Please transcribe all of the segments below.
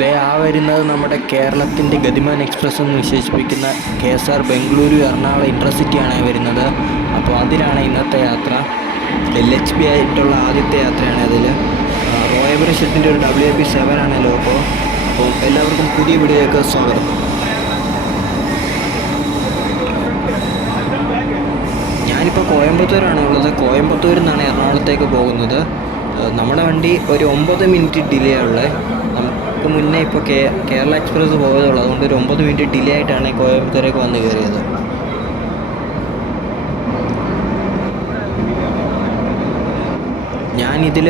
ദേ ആ വരുന്നത് നമ്മുടെ കേരളത്തിൻ്റെ ഗതിമാൻ എക്സ്പ്രസ് എന്ന് വിശേഷിപ്പിക്കുന്ന KSR ബംഗളൂരു എറണാകുളം ഇൻ്റർസിറ്റിയാണ് വരുന്നത്. അപ്പോൾ അതിലാണ് ഇന്നത്തെ യാത്ര. LHB ആയിട്ടുള്ള ആദ്യത്തെ യാത്രയാണ് അതിൽ. റോയൽ ഷെട്ടിൻ്റെ ഒരു WAP7 ആണ് ലോഗോ. അപ്പോൾ എല്ലാവർക്കും പുതിയ വീഡിയോയിലേക്ക് സ്വാഗതം. ഞാനിപ്പോൾ കോയമ്പത്തൂരാണ് ഉള്ളത്. കോയമ്പത്തൂരിൽ നിന്നാണ് എറണാകുളത്തേക്ക് പോകുന്നത്. നമ്മുടെ വണ്ടി ഒരു 9 മിനിറ്റ് ഡിലേ ഉള്ളത്. നമുക്ക് മുന്നേ ഇപ്പോൾ കേരള എക്സ്പ്രസ് പോയതുള്ളൂ. അതുകൊണ്ട് ഒരു 9 മിനിറ്റ് ഡിലേ ആയിട്ടാണ് കോയമ്പത്തൂരേക്ക് വന്ന് കയറിയത്. ഞാനിതിൽ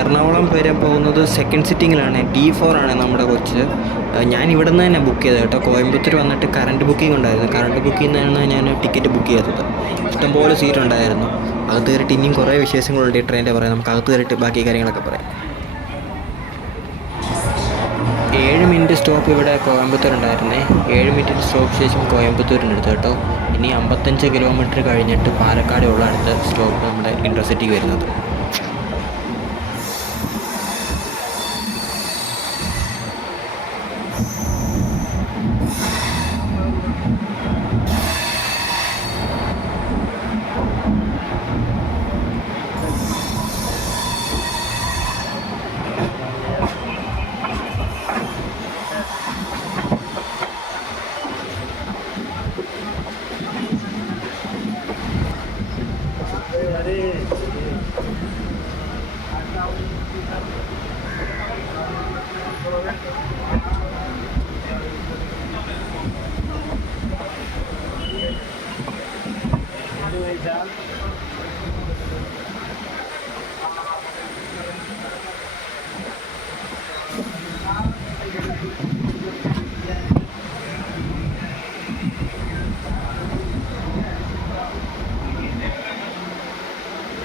എറണാകുളം വരെ പോകുന്നത് സെക്കൻഡ് സിറ്റിങ്ങിലാണ്. D4 ആണ് നമ്മുടെ കൊച്ച്. ഞാൻ ഇവിടെ നിന്ന് തന്നെ ബുക്ക് ചെയ്തത് കേട്ടോ. കോയമ്പത്തൂർ വന്നിട്ട് കറണ്ട് ബുക്കിംഗ് ഉണ്ടായിരുന്നു. കറണ്ട് ബുക്കിംഗ് നിന്നാണ് ഞാൻ ടിക്കറ്റ് ബുക്ക് ചെയ്തത്. ഇഷ്ടംപോലെ സീറ്റ് ഉണ്ടായിരുന്നു. അകത്ത് കയറിയിട്ട് ഇനിയും കുറേ വിശേഷങ്ങളുണ്ട് ഈ ട്രെയിനിൻ്റെ പറയാം. നമുക്ക് അകത്ത് കയറിയിട്ട് ബാക്കി കാര്യങ്ങളൊക്കെ പറയാം. 7 മിനിറ്റ് സ്റ്റോപ്പ് ഇവിടെ കോയമ്പത്തൂർ ഉണ്ടായിരുന്നേ. 7 മിനിറ്റ് സ്റ്റോപ്പ് ശേഷം കോയമ്പത്തൂരിൻ്റെ അടുത്ത് കേട്ടോ. ഇനി 55 കിലോമീറ്റർ കഴിഞ്ഞിട്ട് പാലക്കാടുള്ള അടുത്ത സ്റ്റോപ്പ് നമ്മുടെ ഇൻ്റർസിറ്റിക്ക് വരുന്നത്.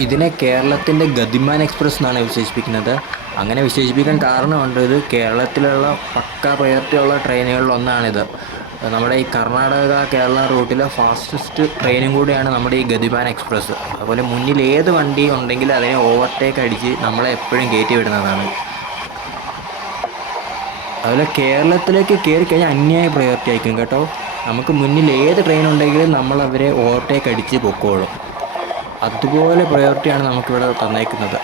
ഇതിനെ കേരളത്തിൻ്റെ ഗതിമാൻ എക്സ്പ്രസ് എന്നാണ് വിശേഷിപ്പിക്കുന്നത്. അങ്ങനെ വിശേഷിപ്പിക്കാൻ കാരണമുണ്ട്. ഇത് കേരളത്തിലുള്ള പക്ക പ്രയോറിറ്റിയുള്ള ട്രെയിനുകളിലൊന്നാണിത്. നമ്മുടെ ഈ കർണാടക കേരള റൂട്ടിലെ ഫാസ്റ്റസ്റ്റ് ട്രെയിനും കൂടിയാണ് നമ്മുടെ ഈ ഗതിമാൻ എക്സ്പ്രസ്. അതുപോലെ മുന്നിൽ ഏത് വണ്ടി ഉണ്ടെങ്കിലും അതിനെ ഓവർടേക്ക് അടിച്ച് നമ്മളെ എപ്പോഴും കയറ്റി വിടുന്നതാണ്. അതുപോലെ കേരളത്തിലേക്ക് കയറി കഴിഞ്ഞാൽ അന്യായ പ്രയോറിറ്റി ആയിരിക്കും കേട്ടോ. നമുക്ക് മുന്നിൽ ഏത് ട്രെയിൻ ഉണ്ടെങ്കിലും നമ്മളവരെ ഓവർടേക്ക് അടിച്ച് പൊക്കോളും. അതുപോലെ പ്രയോറിറ്റിയാണ് നമുക്കിവിടെ തന്നേക്കുന്നത്.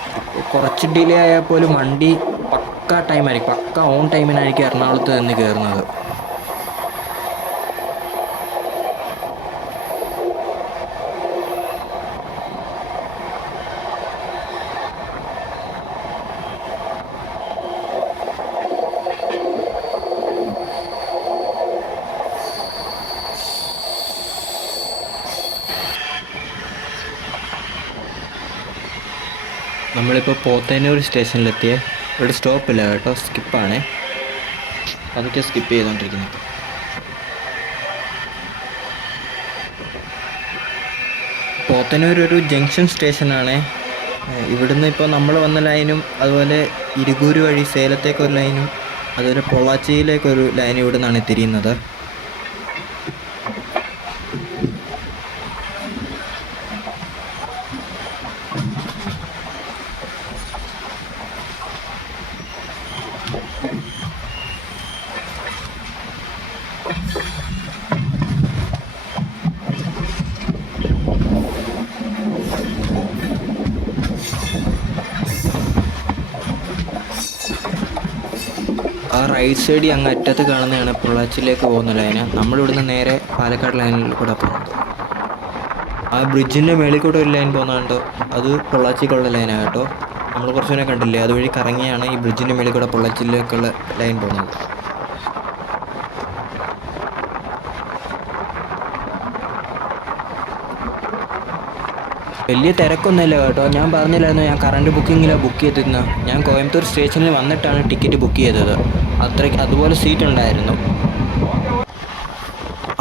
കുറച്ച് ഡിലേ ആയാൽ പോലും വണ്ടി പക്ക ടൈമായിരിക്കും, പക്ക ഓൺ ടൈമിനായിരിക്കും എറണാകുളത്ത് നിന്ന് കയറുന്നത്. നമ്മളിപ്പോൾ പോത്തന്നൂർ സ്റ്റേഷനിലെത്തിയേ. ഇവിടെ സ്റ്റോപ്പില്ല കേട്ടോ, സ്കിപ്പാണ്. അതൊക്കെ സ്കിപ്പ് ചെയ്തുകൊണ്ടിരിക്കുന്നത്. പോത്തന്നൂർ ഒരു ജംഗ്ഷൻ സ്റ്റേഷനാണ്. ഇവിടുന്ന് ഇപ്പോൾ നമ്മൾ വന്ന ലൈനും അതുപോലെ ഇരികൂര് വഴി സേലത്തേക്കൊരു ലൈനും അതുപോലെ പൊള്ളാച്ചിയിലേക്കൊരു ലൈനും ഇവിടെ നിന്നാണ് തിരിയുന്നത്. ആ റൈറ്റ് സൈഡിൽ അങ്ങ് അറ്റത്ത് കാണുന്നതാണ് പൊള്ളാച്ചിയിലേക്ക് പോകുന്ന ലൈന്. നമ്മളിവിടുന്ന് നേരെ പാലക്കാട് ലൈനിൽ കൂടെ പോകുന്നത്. ആ ബ്രിഡ്ജിൻ്റെ മേളിൽ കൂടെ ഒരു ലൈൻ പോകുന്നുണ്ടോ, അത് പൊള്ളാച്ചിക്കുള്ള ലൈനാണ് കേട്ടോ. നമ്മൾ കുറച്ചുകൂടെ കണ്ടില്ലേ, അതുവഴി കറങ്ങിയാണ് ഈ ബ്രിഡ്ജിൻ്റെ മേളിൽ കൂടെ പൊള്ളാച്ചിയിലേക്കുള്ള ലൈൻ പോകുന്നത്. വലിയ തിരക്കൊന്നുമില്ല കേട്ടോ. ഞാൻ പറഞ്ഞില്ലായിരുന്നു ഞാൻ കറണ്ട് ബുക്കിങ്ങിലാണ് ബുക്ക് ചെയ്തിരുന്നത്. ഞാൻ കോയമ്പത്തൂർ സ്റ്റേഷനിൽ വന്നിട്ടാണ് ടിക്കറ്റ് ബുക്ക് ചെയ്തത്. അതുപോലെ സീറ്റ് ഉണ്ടായിരുന്നു.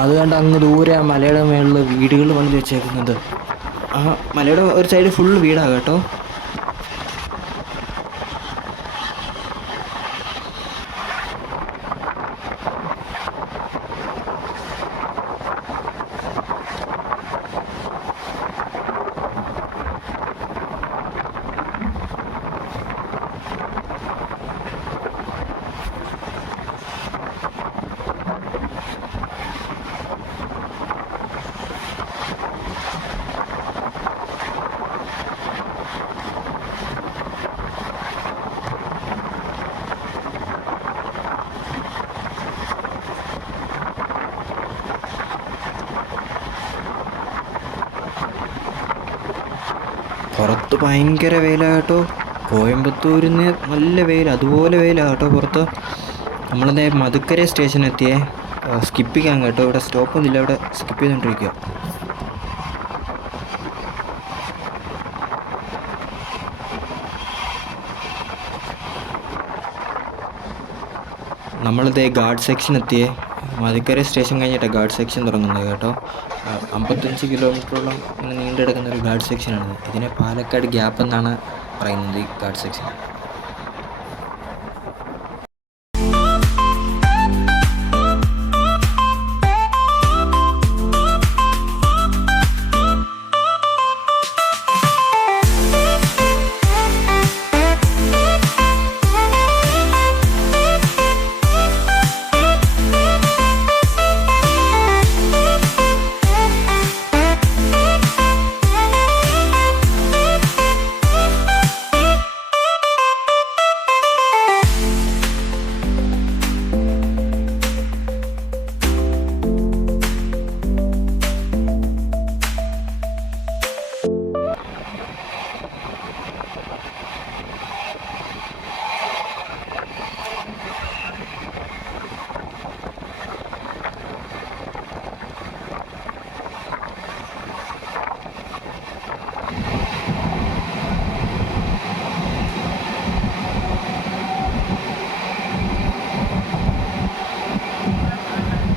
അത് കണ്ട് അങ്ങ് ദൂരെ ആ മലയുടെ മേളിൽ വീടുകൾ പണിത് വെച്ചേക്കുന്നത്. ആ മലയുടെ ഒരു സൈഡ് ഫുൾ വീടാണ് കേട്ടോ. പുറത്ത് ഭയങ്കര വെയിലാണ് കേട്ടോ. കോയമ്പത്തൂരിൽ നിന്ന് നല്ല വെയിൽ, അതുപോലെ വെയിലാണ് കേട്ടോ പുറത്ത്. നമ്മളെന്താ മധുക്കര സ്റ്റേഷൻ എത്തിയേ. സ്കിപ്പ് ചെയ്യാൻ കേട്ടോ, ഇവിടെ സ്റ്റോപ്പൊന്നുമില്ല, ഇവിടെ സ്കിപ്പ് ചെയ്തുകൊണ്ടിരിക്കുക. നമ്മളിതേ ഗാർഡ് സെക്ഷൻ എത്തിയേ. മധുക്കര സ്റ്റേഷൻ കഴിഞ്ഞിട്ടാണ് ഗാർഡ് സെക്ഷൻ തുടങ്ങുന്നത് കേട്ടോ. 55 കിലോമീറ്ററോളം ഇങ്ങനെ നീണ്ടു കിടക്കുന്ന ഒരു ഗാർഡ് സെക്ഷനാണിത്. ഇതിനെ പാലക്കാട് ഗ്യാപ്പ് എന്നാണ് പറയുന്നത്, ഈ ഗാർഡ് സെക്ഷൻ.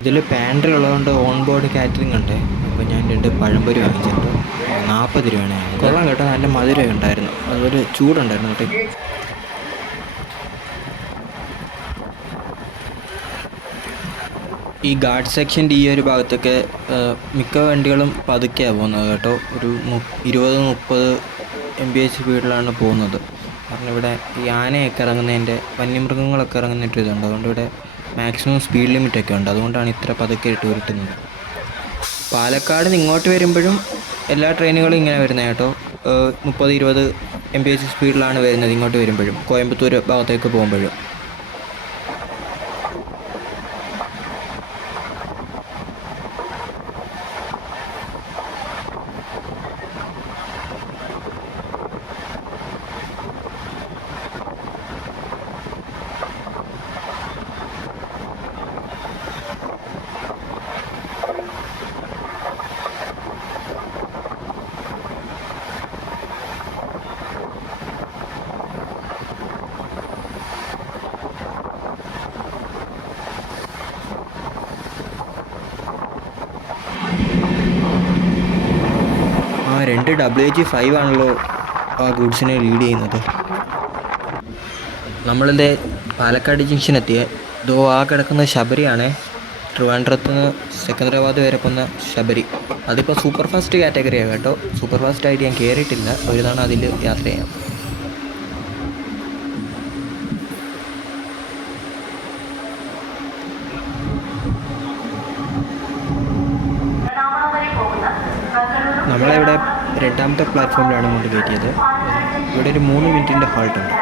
ഇതിൽ പാൻട്രി ഉള്ളതുകൊണ്ട് ഓൺ ബോർഡ് കാറ്ററിംഗ് ഉണ്ട്. അപ്പോൾ ഞാൻ 2 പഴംപൊരി വാങ്ങിച്ചിട്ടുണ്ട്. 40 രൂപയാണ്. കൊള്ളാം കേട്ടോ, നല്ല മധുരം ഉണ്ടായിരുന്നു, അതുപോലെ ചൂടുണ്ടായിരുന്നു കേട്ടോ. ഈ ഗാർഡ് സെക്ഷൻ്റെ ഈ ഒരു ഭാഗത്തൊക്കെ മിക്ക വണ്ടികളും പതുക്കെയാണ് പോകുന്നത് കേട്ടോ. ഒരു 20-30 mph സ്പീഡിലാണ് പോകുന്നത്. കാരണം ഇവിടെ ഈ ആനയൊക്കെ ഇറങ്ങുന്നതിൻ്റെ, വന്യമൃഗങ്ങളൊക്കെ ഇറങ്ങുന്നൊരു ഇതുണ്ട്. അതുകൊണ്ട് ഇവിടെ മാക്സിമം സ്പീഡ് ലിമിറ്റൊക്കെ ഉണ്ട്, അതുകൊണ്ടാണ് ഇത്ര പതുക്കെ ഇട്ട് ഉരുട്ടുന്നത്. പാലക്കാട് നിന്ന് ഇങ്ങോട്ട് വരുമ്പോഴും എല്ലാ ട്രെയിനുകളും ഇങ്ങനെ വരുന്നത് കേട്ടോ. 30-20 mph സ്പീഡിലാണ് വരുന്നത് ഇങ്ങോട്ട് വരുമ്പോഴും, കോയമ്പത്തൂർ ഭാഗത്തേക്ക് പോകുമ്പോഴും. രണ്ട് WH5 ആണല്ലോ ആ ഗുഡ്സിനെ ലീഡ് ചെയ്യുന്നത്. നമ്മളിത് പാലക്കാട് ജംഗ്ഷൻ എത്തിയ ഇതോ ആ കിടക്കുന്ന ശബരിയാണ്. ട്രിവാൻഡ്രത്ത് നിന്ന് സെക്കന്ദരാബാദ് വരെ പോകുന്ന ശബരി. അതിപ്പോൾ സൂപ്പർ ഫാസ്റ്റ് കാറ്റഗറിയാണ് കേട്ടോ. സൂപ്പർ ഫാസ്റ്റ് ആയിട്ട് ഞാൻ കയറിയിട്ടില്ല, ഒരു തവണ അതിൽ യാത്ര ചെയ്യാം. നമ്മളിവിടെ 2ാമത്തെ പ്ലാറ്റ്ഫോമിലാണ് കൊണ്ട് കയറ്റിയത്. ഇവിടെ ഒരു 3 മിനിറ്റിൻ്റെ ഹോൾട്ടുണ്ട്.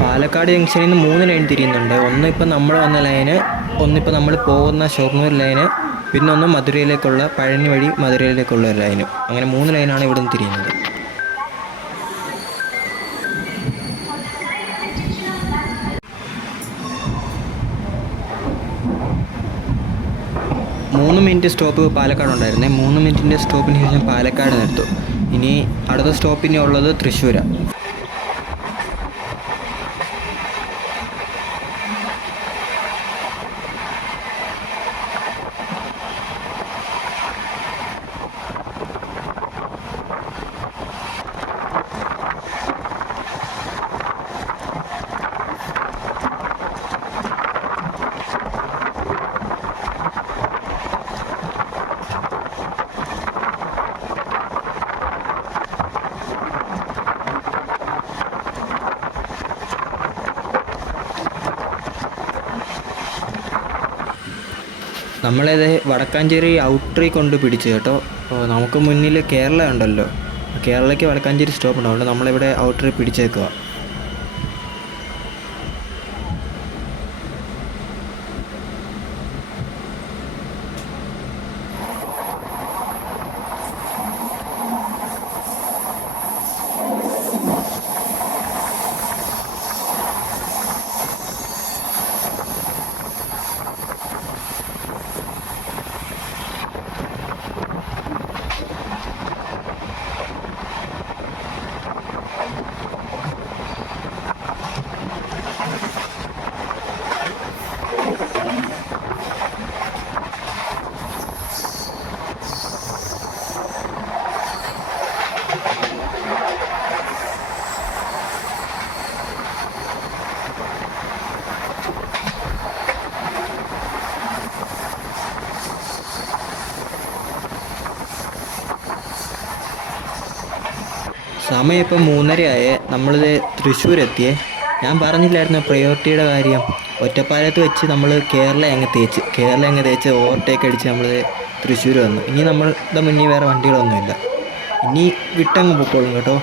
പാലക്കാട് ജംഗ്ഷനിൽ നിന്ന് 3 ലൈൻ തിരിയുന്നുണ്ട്. ഒന്ന് ഇപ്പോൾ നമ്മൾ വന്ന ലൈന്, ഒന്നിപ്പോൾ നമ്മൾ പോകുന്ന ഷൊർണൂർ ലൈന്, പിന്നെ ഒന്ന് മധുരയിലേക്കുള്ള, പഴനി വഴി മധുരയിലേക്കുള്ള ഒരു ലൈനും. അങ്ങനെ 3 ലൈനാണ് ഇവിടെ നിന്ന് തിരിയുന്നത്. മൂന്ന് മിനിറ്റ് സ്റ്റോപ്പ് പാലക്കാട് ഉണ്ടായിരുന്നേ. 3 മിനിറ്റിൻ്റെ സ്റ്റോപ്പിന് ശേഷം പാലക്കാട് നിർത്തും. ഇനി അടുത്ത സ്റ്റോപ്പിന് ഉള്ളത് തൃശ്ശൂരാണ്. നമ്മളത് വടക്കാഞ്ചേരി ഔട്ടറി കൊണ്ട് പിടിച്ചു കേട്ടോ. നമുക്ക് മുന്നിൽ കേരള ഉണ്ടല്ലോ, കേരളയ്ക്ക് വടക്കാഞ്ചേരി സ്റ്റോപ്പ് ഉണ്ട്. അതുകൊണ്ട് നമ്മളിവിടെ ഔട്ടറി പിടിച്ചേക്കുക. സമയം ഇപ്പം 3:30 നമ്മളിത് തൃശ്ശൂരെത്തിയേ. ഞാൻ പറഞ്ഞില്ലായിരുന്നു പ്രയോറിറ്റിയുടെ കാര്യം. ഒറ്റപ്പാലത്ത് വെച്ച് നമ്മൾ കേരള അങ്ങ് തേച്ച് ഓവർടേക്ക് അടിച്ച് നമ്മൾ തൃശ്ശൂർ വന്നു. ഇനി നമ്മളുടെ മുന്നിൽ വേറെ വണ്ടികളൊന്നുമില്ല. ഇനി വിട്ടങ്ങ് പൊക്കോളും കേട്ടോ.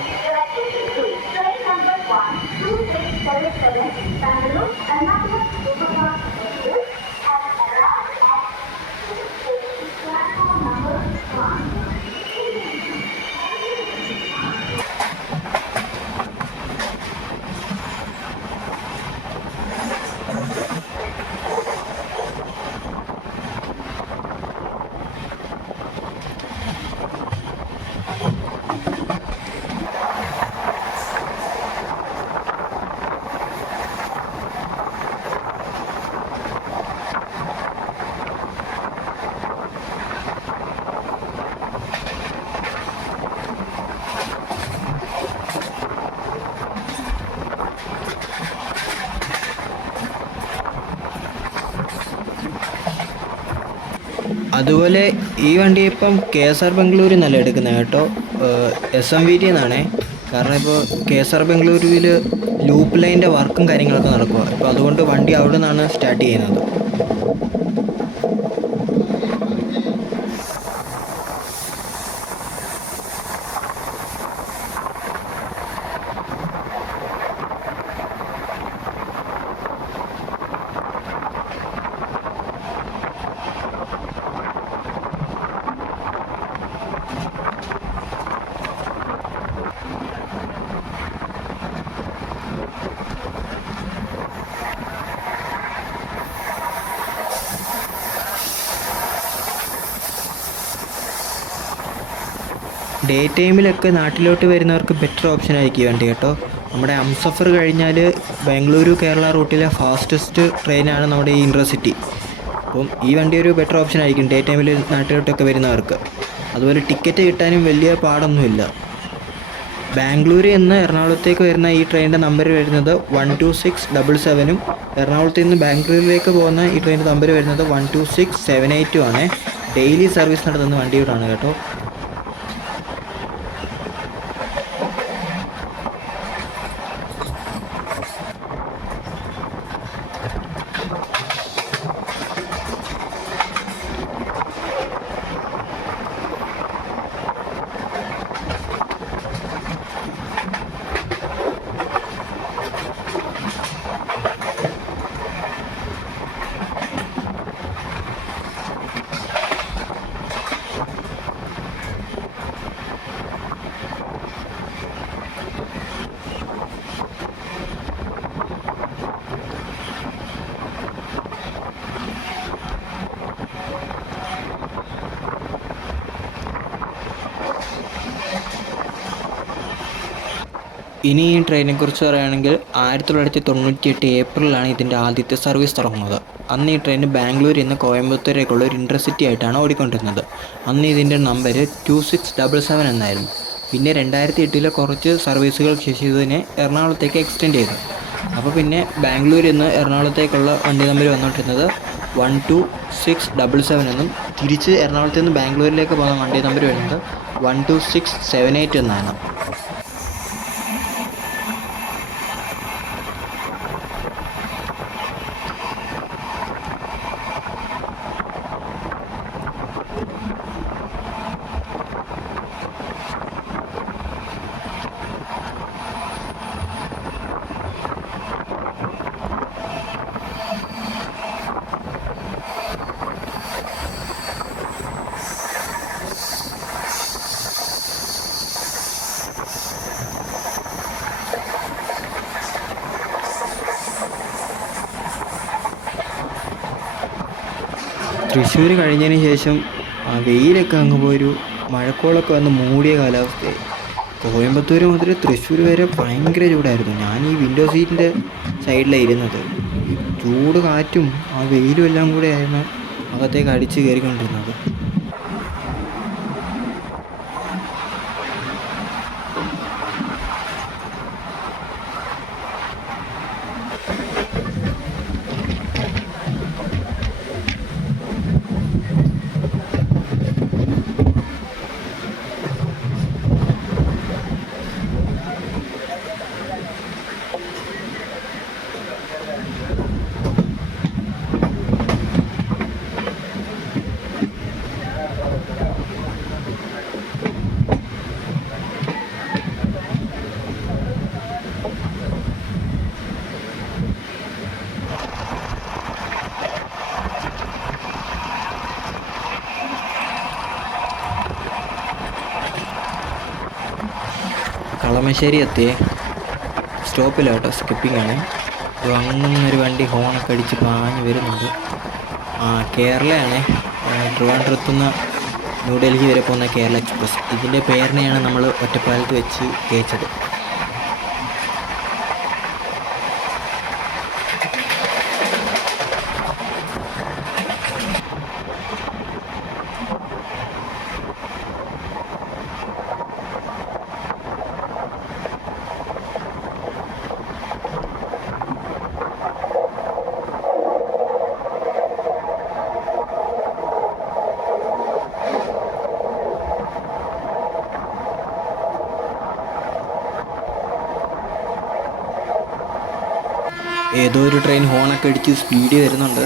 അതുപോലെ ഈ വണ്ടി ഇപ്പം KSR ബംഗളൂരു നല്ല എടുക്കുന്നത് കേട്ടോ. SMVT എന്നാണേ. കാരണം ഇപ്പോൾ KSR ബംഗളൂരുവിൽ ലൂപ്പ് ലൈൻ്റെ വർക്കും കാര്യങ്ങളൊക്കെ നടക്കുക. അപ്പോൾ അതുകൊണ്ട് വണ്ടി അവിടെ നിന്നാണ് സ്റ്റാർട്ട് ചെയ്യുന്നത്. ഡേ ടൈമിലൊക്കെ നാട്ടിലോട്ട് വരുന്നവർക്ക് ബെറ്റർ ഓപ്ഷൻ ആയിരിക്കും ഈ വണ്ടി കേട്ടോ. നമ്മുടെ ഹംസഫർ കഴിഞ്ഞാൽ ബാംഗ്ലൂരു കേരള റൂട്ടിലെ ഫാസ്റ്റസ്റ്റ് ട്രെയിനാണ് നമ്മുടെ ഈ ഇൻട്രസിറ്റി. അപ്പം ഈ വണ്ടി ഒരു ബെറ്റർ ഓപ്ഷൻ ആയിരിക്കും ഡേ ടൈമിൽ നാട്ടിലോട്ടൊക്കെ വരുന്നവർക്ക്. അതുപോലെ ടിക്കറ്റ് കിട്ടാനും വലിയ പാടൊന്നുമില്ല. ബാംഗ്ലൂരിൽ നിന്ന് എറണാകുളത്തേക്ക് വരുന്ന ഈ ട്രെയിനിൻ്റെ നമ്പർ വരുന്നത് 12677 എറണാകുളത്ത് നിന്ന് ബാംഗ്ലൂരിലേക്ക് പോകുന്ന ഈ ട്രെയിനിൻ്റെ നമ്പർ വരുന്നത് 12678 ആണ്. ഡെയിലി സർവീസ് നടത്തുന്ന വണ്ടിയോടാണ് കേട്ടോ. ഇനി ഈ ട്രെയിനിനെക്കുറിച്ച് പറയുകയാണെങ്കിൽ 1998 ഏപ്രിലാണ് ഇതിൻ്റെ ആദ്യത്തെ സർവീസ് തുടങ്ങുന്നത്. അന്ന് ഈ ട്രെയിൻ ബാംഗ്ലൂരിൽ നിന്ന് കോയമ്പത്തൂരേക്കുള്ള ഒരു ഇൻ്റർസിറ്റി ആയിട്ടാണ് ഓടിക്കൊണ്ടിരുന്നത്. അന്ന് ഇതിൻ്റെ നമ്പർ 2677 എന്നായിരുന്നു. പിന്നെ 2008 കുറച്ച് സർവീസുകൾക്ക് ശേഷം ഇതിനെ എറണാകുളത്തേക്ക് എക്സ്റ്റെൻഡ് ചെയ്തു. അപ്പോൾ പിന്നെ ബാംഗ്ലൂരിൽ നിന്ന് എറണാകുളത്തേക്കുള്ള വണ്ടി നമ്പർ വന്നുകൊണ്ടിരുന്നത് 12677 എന്നും തിരിച്ച് എറണാകുളത്ത് നിന്ന് ബാംഗ്ലൂരിലേക്ക് പോകുന്ന വണ്ടി നമ്പർ വരുന്നത് 12678 എന്നാണ്. തൃശ്ശൂർ കഴിഞ്ഞതിന് ശേഷം വെയിലൊക്കെ അങ്ങ് പോയൊരു മഴക്കോളൊക്കെ വന്ന് മൂടിയ കാലാവസ്ഥയായി. കോയമ്പത്തൂർ മുതൽ തൃശ്ശൂർ വരെ ഭയങ്കര ചൂടായിരുന്നു. ഞാൻ ഈ വിൻഡോ സീറ്റിൻ്റെ സൈഡിലാണ് ഇരുന്നത്. ചൂട് കാറ്റും ആ വെയിലും എല്ലാം കൂടെ ആയിരുന്നു അകത്തേക്ക് അടിച്ച് കയറിക്കൊണ്ടിരുന്നത്. കളമശ്ശേരി എത്തിയേ. സ്റ്റോപ്പില്ല കേട്ടോ, സ്കിപ്പിംഗ് ആണ്. അപ്പോൾ അങ്ങനൊരു വണ്ടി ഹോണൊക്കെ അടിച്ച് പാഞ്ഞ് വരുന്നുണ്ട്. കേരളയാണ്, ട്രിവാൻഡ്രത്തുനിന്ന് ന്യൂഡൽഹി വരെ പോകുന്ന കേരള എക്സ്പ്രസ്. ഇതിൻ്റെ പേരിനെയാണ് നമ്മൾ ഒറ്റപ്പാലത്ത് വെച്ച് തേച്ചത്. ഏതോ ഒരു ട്രെയിൻ ഹോണൊക്കെ അടിച്ച് സ്പീഡ് വരുന്നുണ്ട്.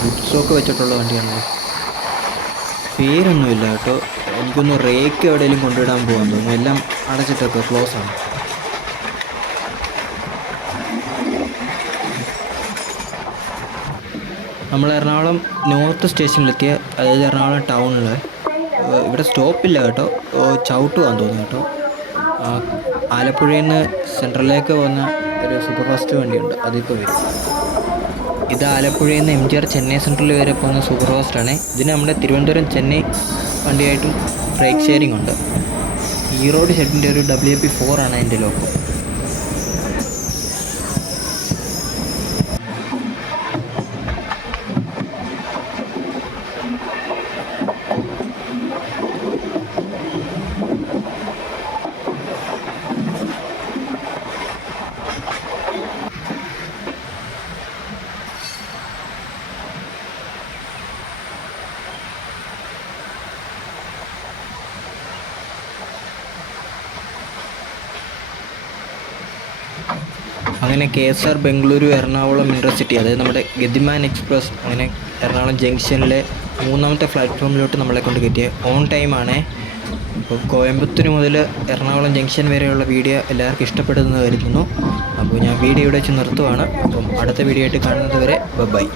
ഗുഡ്സൊക്കെ വെച്ചിട്ടുള്ള വണ്ടിയാണല്ലോ. പേരൊന്നുമില്ല കേട്ടോ. എനിക്കൊന്ന് റേക്ക് എവിടെയെങ്കിലും കൊണ്ടുവിടാൻ പോകാൻ തോന്നുന്നു. എല്ലാം അടച്ചിട്ടൊക്കെ ക്ലോസ് ആണ്. നമ്മൾ എറണാകുളം നോർത്ത് സ്റ്റേഷനിലെത്തിയ, അതായത് എറണാകുളം ടൗണിൽ. ഇവിടെ സ്റ്റോപ്പില്ല കേട്ടോ, ചവിട്ടുവാൻ തോന്നുന്നു കേട്ടോ. ആലപ്പുഴയിൽ നിന്ന് സെൻട്രലിലേക്ക് പോകുന്ന ഒരു സൂപ്പർ ഫാസ്റ്റ് വണ്ടിയുണ്ട്, അതിപ്പോൾ വരും. ഇത് ആലപ്പുഴയിൽ നിന്ന് MGR ചെന്നൈ സെൻട്രൽ വരെ പോകുന്ന സൂപ്പർ ഫാസ്റ്റാണ്. ഇതിന് നമ്മുടെ തിരുവനന്തപുരം ചെന്നൈ വണ്ടിയായിട്ടും ബ്രേക്ക് ഷെയറിംഗ് ഉണ്ട്. ഈ റോഡ് ഷെഡിൻ്റെ ഒരു WP4 ആണ് അതിൻ്റെ ലോഗോ. അങ്ങനെ KSR ബംഗളൂരു എറണാകുളം ഇൻ്റർസിറ്റി, അതായത് നമ്മുടെ ഗതിമാൻ എക്സ്പ്രസ്, അങ്ങനെ എറണാകുളം ജംഗ്ഷനിലെ 3ാമത്തെ പ്ലാറ്റ്ഫോമിലോട്ട് നമ്മളെ കൊണ്ട് കയറ്റിയ ഓൺ ടൈമാണ്. അപ്പോൾ കോയമ്പത്തൂർ മുതൽ എറണാകുളം ജംഗ്ഷൻ വരെയുള്ള വീഡിയോ എല്ലാവർക്കും ഇഷ്ടപ്പെടുമെന്ന് കരുതുന്നു. അപ്പോൾ ഞാൻ വീഡിയോ ഇവിടെ വെച്ച് നിർത്തുവാണ്. അപ്പം അടുത്ത വീഡിയോ ആയിട്ട് കാണുന്നത് വരെ ബൈ.